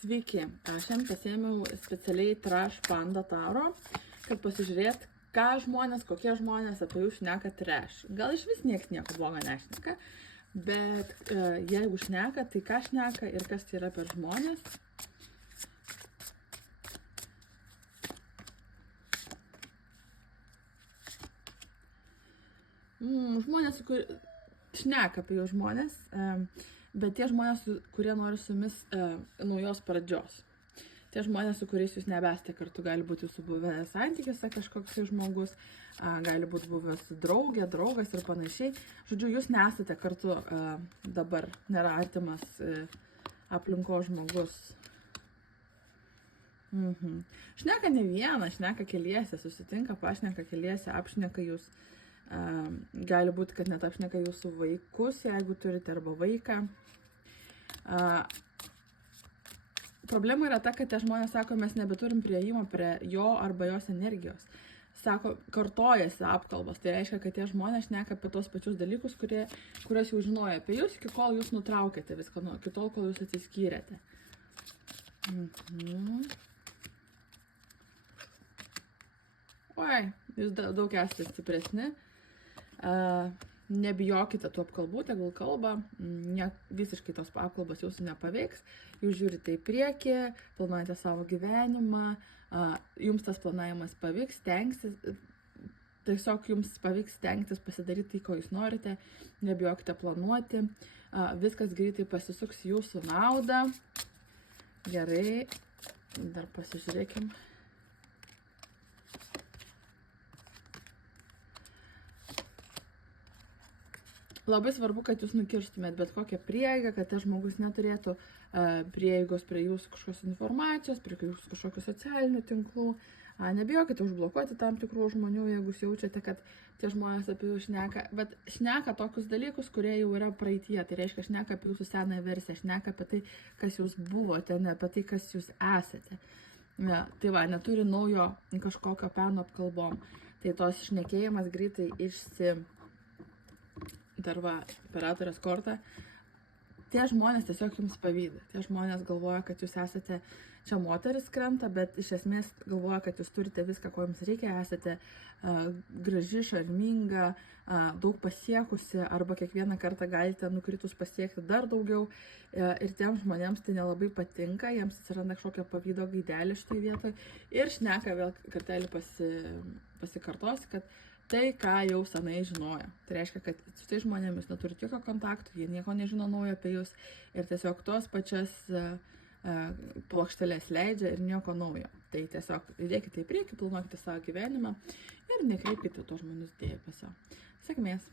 Sveiki, šiandien pasiėmiau specialiai Trash Panda Taro, kad pasižiūrėt, ką žmonės, kokie žmonės apie jų šneka trash. Gal iš vis nieks nieko blogo nešneka, bet jeigu šneka, tai ką šneka ir kas tai yra per žmonės. Žmonės, šneka apie jų žmonės, bet tie žmonės, kurie nori su jumis naujos pradžios. Tie žmonės, su kuriais jūs nebesate kartu, gali būti jūsų buvęs santykiuose kažkoks žmogus, gali būti buvęs draugė, draugas ir panašiai. Žodžiu, jūs nesate kartu dabar, nėra artimas aplinkos žmogus. Šneka ne vieną, šneka keliese, susitinka, pašneka keliese, apšneka jūs. Gali būti, kad net apšneka jūsų vaikus, jeigu turite, arba vaiką. Problema yra ta, kad tie žmonės sako, mes nebeturim prieimo prie jo arba jos energijos. Sako, kartojasi apkalbos. Tai reiškia, kad tie žmonės šneka apie tos pačius dalykus, kuriuos jau žinojo apie jūs, iki kol jūs nutraukėte viską, iki tol, kol jūs atsiskyrėte. Oi, jūs daug esate stipresni. Nebijokite tų apkalbų, tegul kalba, visiškai tos apkalbos jūsų nepaveiks, jūs žiūrite į priekį, planuojate savo gyvenimą, jums tas planavimas pavyks, tiesiog jums pavyks stengtis pasidaryti tai, ko jūs norite, nebijokite planuoti, viskas greitai pasisuks jūsų naudą. Gerai, dar pasižiūrėkim. Labai svarbu, kad jūs nukirstumėt bet kokią prieigą, kad tas žmogus neturėtų prieigos prie jūsų kažkokios informacijos, prie jūsų kažkokių socialinių tinklų. Nebijokite užblokuoti tam tikrų žmonių, jeigu jūs jaučiate, kad tie žmonės apie jūs šneka, bet šneka tokius dalykus, kurie jau yra praeitie. Tai reiškia, šneka apie jūsų senąją versiją, šneka apie tai, kas jūs buvote, ne apie tai, kas jūs esate. Tai va, neturi naujo kažkokio peno apkalbom. Tai tos šnekėjimas greitai dar va, operatorės kortą, tie žmonės tiesiog jums pavydi. Tie žmonės galvoja, kad jūs esate, čia moteris krenta, bet iš esmės galvoja, kad jūs turite viską, ko jums reikia, esate graži, šarminga, daug pasiekusi, arba kiekvieną kartą galite nukritus pasiekti dar daugiau. Ir tiems žmonėms tai nelabai patinka, jiems atsiranda kažkokia pavydo gaidelė šitoj vietoj. Ir šneka vėl kartelį pasikartos, kad tai, ką jau senai žinojo. Tai reiškia, kad su tai žmonėmis neturite jokio kontakto, jie nieko nežino naujo apie jūs ir tiesiog tos pačias plokštelės leidžia ir nieko naujo. Tai tiesiog judėkite į priekį, planuokite savo gyvenimą ir nekreipkite to žmonių dėmesio. Sėkmės!